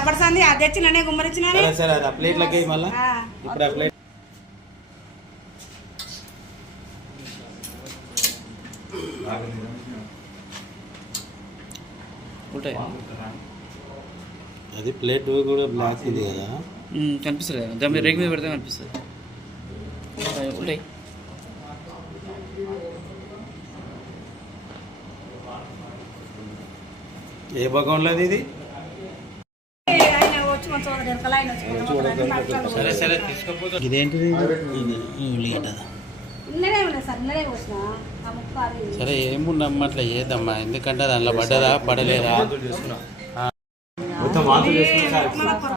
అప్పటిసంది అది తెచ్చిననే గుమ్మరిచ్చినా సరే అది ప్లేట్లకి మళ్ళీ ఇప్పుడు ఆ ప్లేట్ ఉంటాయి. అది ప్లేట్ కూడా బ్లాక్ ఉంది కదా కనిపిస్తుంది కదా దాని మీద రేగు మీద పెడితే కనిపిస్తుంది. ఉంటాయి. ఏ భగవాన్లో ఇది? సరే సరే తీసుకోపోతే ఇదేంటిది? ఉల్లిగడ్డ. సరే ఏముండమ్మా అట్లా చేద్దామ్మా, ఎందుకంటే దానిలో పడ్డదా పడలేదా మొత్తం వాంతులు చేసుకున్నా